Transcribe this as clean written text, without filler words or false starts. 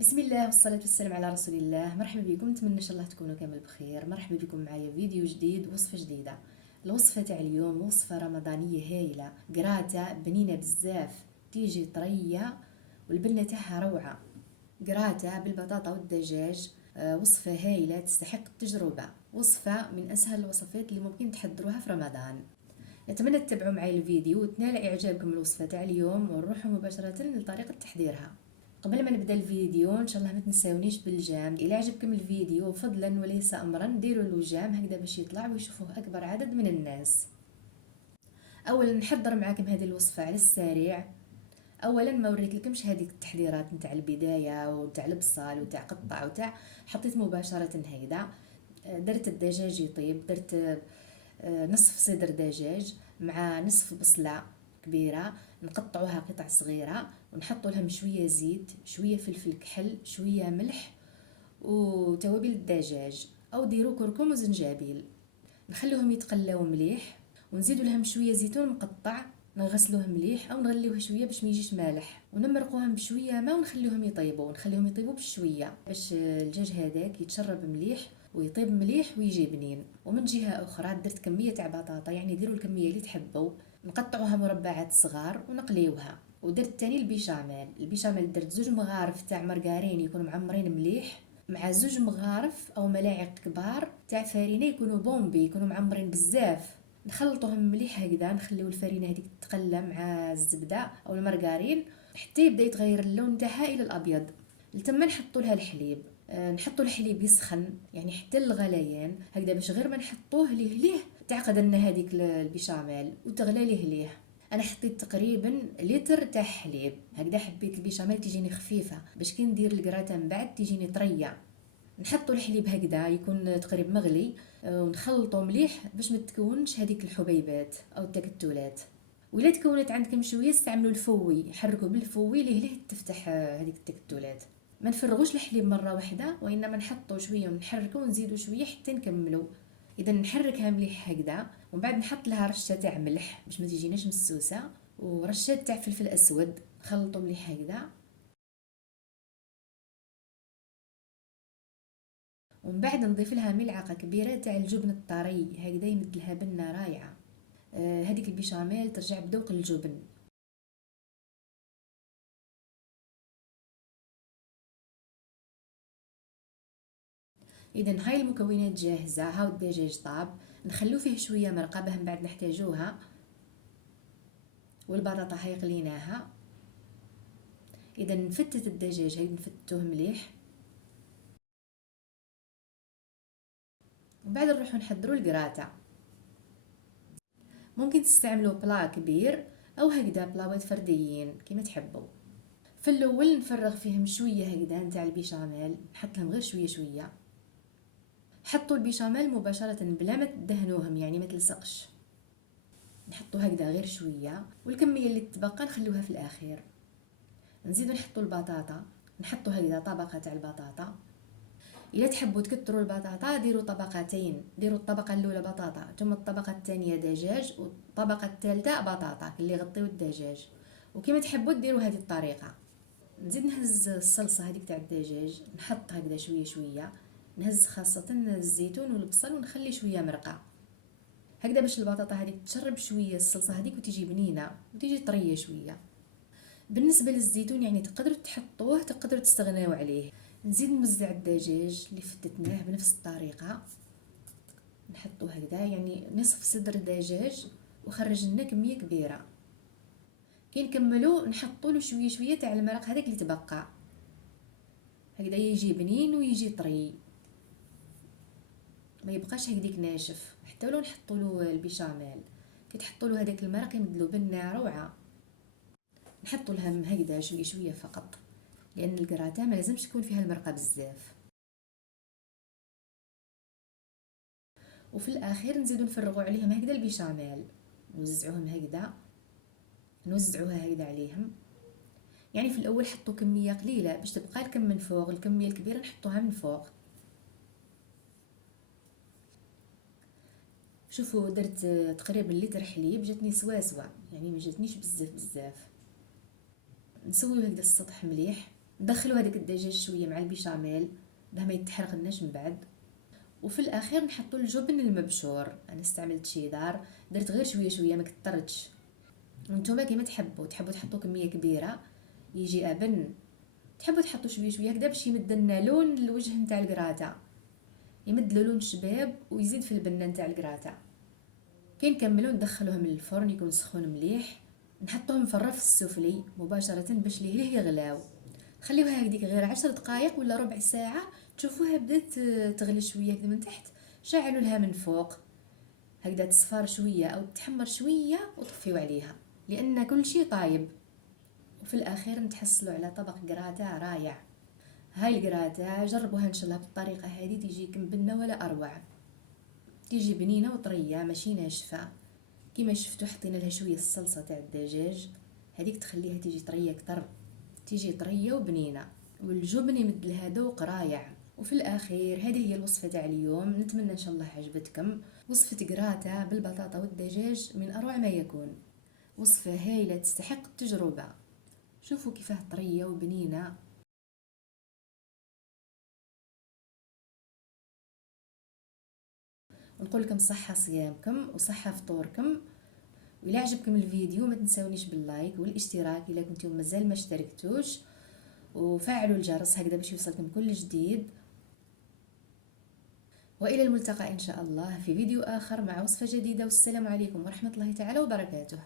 بسم الله والصلاة والسلام على رسول الله. مرحبا بكم، نتمنى ان شاء الله تكونوا كامل بخير. مرحبا بكم معايا فيديو جديد، وصفة جديدة. الوصفة تاع اليوم وصفة رمضانية هايلة، قراتا بنينة بزاف، تيجي طرية والبنة تاعها روعة. قراتا بالبطاطا والدجاج. وصفة هايلة تستحق التجربة، وصفة من اسهل الوصفات اللي ممكن تحضروها في رمضان. نتمنى تتبعوا معي الفيديو وتنال اعجابكم الوصفة تاع اليوم، ونروحوا مباشرة لطريقة تحضيرها. قبل ما نبدا الفيديو ان شاء الله ما تنساونيش بالجام. الى عجبكم الفيديو فضلا وليس امرا ديروا له جام هكذا باش يطلع ويشوفوه اكبر عدد من الناس. اولا نحضر معاكم هذه الوصفه على السريع. اولا ما وريت لكمش هذه التحضيرات نتاع البدايه وتاع البصل وتاع قطع وتاع، حطيت مباشره هكذا. درت الدجاج يطيب، درت نصف صدر دجاج مع نصف بصلة كبيرة نقطعوها قطع صغيرة، ونحطوا لهم شوية زيت، شوية فلفل كحل، شوية ملح وتوابل الدجاج، أو ديروا كركم وزنجبيل. نخلوهم يتقلاو مليح، ونزيدوا لهم شوية زيتون مقطع، نغسلوه مليح او نغليوه شويه باش ما يجيش مالح، ونمرقوهم بشويه ماء ونخليهم يطيبوا، بشويه باش الدجاج هذاك يتشرب مليح ويطيب مليح ويجي بنين. ومن جهه اخرى درت كميه تاع بطاطا، يعني ديروا الكميه اللي تحبوا، نقطعوها مربعات صغار ونقليوها. ودرت تاني البيشاميل درت 2 مغارف تاع مرقارين يكونوا معمرين مليح، مع 2 مغارف او ملاعق كبار تاع فارينه يكونوا بومبي يكونوا معمرين بزاف. نخلطوهم مليح هكذا، نخليو الفرينه هذيك تتقلى مع الزبده او المرقارين حتى يبدا يتغير اللون تاعها الى الابيض. لتما نحطوا لها الحليب. نحطوا الحليب يسخن يعني حتى الغليان هكذا، باش غير ما نحطوه ليه تعقد لنا هذيك البيشاميل وتغلى ليه. انا حطيت تقريبا لتر تاع حليب هكذا، حبيت البيشاميل تجيني خفيفه باش كي ندير الكراتا من بعد تجيني طريه. نحطوا الحليب هكذا يكون تقريبا مغلي، ونخلطوا مليح باش ما تكونش هذيك الحبيبات او التكتلات. ولا تكونت عندكم شويه استعملوا الفوي، حركوا بالفوي ليه تفتح هذيك التكتلات. ما نفرغوش الحليب مره واحده، وانما نحطوا شويه ونحركوا ونزيدوا شويه حتى نكملوا. اذا نحركها مليح هكذا، ومن بعد نحط لها رشه تاع ملح باش ما تجيناش مسوسه، ورشه تاع فلفل اسود. نخلطوا مليح هكذا، ومن بعد نضيف لها ملعقه كبيره تاع الجبن الطري هكذا يمدلها بنه رايعه. هذيك البيشاميل ترجع بذوق الجبن. اذا هاي المكونات جاهزه، هاو الدجاج طاب، نخلو فيه شويه مرقه باه من بعد نحتاجوها. والبطاطا هاي قليناها. اذا نفتت الدجاج هاي نفتوه مليح، ومن بعد نروحو نحضروا الكراتا. ممكن تستعملوا بلا كبير او هكذا بلاوات فرديين كيما تحبوا. في الاول نفرغ فيهم شويه هكذا نتاع البيشاميل، نحط لهم غير شويه شويه. حطوا البيشاميل مباشره بلا ما تدهنوهم يعني ما تلصقش، نحطوا هكذا غير شويه، والكميه اللي تبقى نخلوها في الاخير. نزيدو نحطوا البطاطا، نحطوا هكذا طبقه تاع البطاطا. الا تحبوا تكثروا البطاطا ديروا طبقتين، ديروا الطبقه الاولى بطاطا ثم الطبقه الثانيه دجاج والطبقه الثالثه بطاطا اللي يغطيو الدجاج، وكما تحبوا ديروا هذه الطريقه. نزيد نهز الصلصه هذيك تاع الدجاج، نحط هكذا شويه شويه، نهز خاصه الزيتون والبصل ونخلي شويه مرقه هكذا باش البطاطا هذيك تشرب شويه الصلصه هذيك وتجي بنينه وتجي طريه شويه. بالنسبه للزيتون يعني تقدروا تحطوه تقدروا تستغناو عليه. نزيد نوزع الدجاج اللي فتتناه بنفس الطريقه، نحطوه هكذا يعني نصف صدر دجاج وخرج لنا كميه كبيره. كي نكملو نحطوا له شويه شويه تاع المرق هذاك اللي تبقى هكذا يجي بنين ويجي طري، ما يبقاش هكذيك ناشف. حتى لو نحطوا له البيشاميل كي تحطوا له هذاك المرق يمدلو بنه روعه. نحطوا لها هكذا شويه شويه فقط، لان الكراتا ما لازمش تكون فيها المرقه بزاف. وفي الاخير نزيدو نفرغوا عليهم هكذا البيشاميل، نوزعوها هكذا عليهم. يعني في الاول حطوا كميه قليله باش تبقى لكم من فوق، الكميه الكبيره نحطوها من فوق. شوفوا درت تقريبا لتر حليب، جاتني سواسوه يعني ما جاتنيش بزاف. نسويو هكذا السطح مليح، ندخلوا هذاك الدجاج شويه مع البيشاميل باه ما يتحرقناش من بعد. وفي الاخير نحطوا الجبن المبشور، انا استعملت شيدار، درت غير شويه شويه ما كترتش. وانتم كيما تحبوا تحطوا كميه كبيره يجي ابن، تحبوا تحطوا شويه شويه هكذا باش يمد لنا لون الوجه نتاع الكراتا، يمد له لون شباب ويزيد في البنه نتاع الكراتا. كي نكملوا ندخلوهم للفرن يكون سخون مليح، نحطوهم في الرف السفلي مباشره باش ليه يغلاو. خليوها هكذيك غير 10 دقائق ولا ربع ساعه، تشوفوها بدات تغلي شويه كده من تحت، شعلوا لها من فوق هكذا تصفر شويه او تحمر شويه وطفيو عليها لان كل شيء طايب. وفي الاخير نتحصلوا على طبق كراتا رائع. هاي الكراتا جربوها ان شاء الله بالطريقه هذه تيجيكم بنه ولا اروع، تيجي بنينه وطريه ماشي ناشفه. كيما شفتوا حطينا لها شويه الصلصه تاع الدجاج، هذيك تخليها تيجي طريه اكثر، تيجي طريه وبنينه، والجبن يمد لها ذوق رائع. وفي الاخير هذه هي الوصفه تاع اليوم، نتمنى ان شاء الله عجبتكم. وصفه كراتا بالبطاطا والدجاج من اروع ما يكون، وصفه هايله تستحق التجربه. شوفوا كيفاه طريه وبنينه. ونقول لكم صحه صيامكم وصحه فطوركم. وإلا عجبكم الفيديو ما تنسونيش باللايك والاشتراك الا كنتم مازال ما اشتركتوش، وفعلوا الجرس هكذا باش يوصلكم كل جديد. والى الملتقى ان شاء الله في فيديو اخر مع وصفة جديدة، والسلام عليكم ورحمة الله تعالى وبركاته.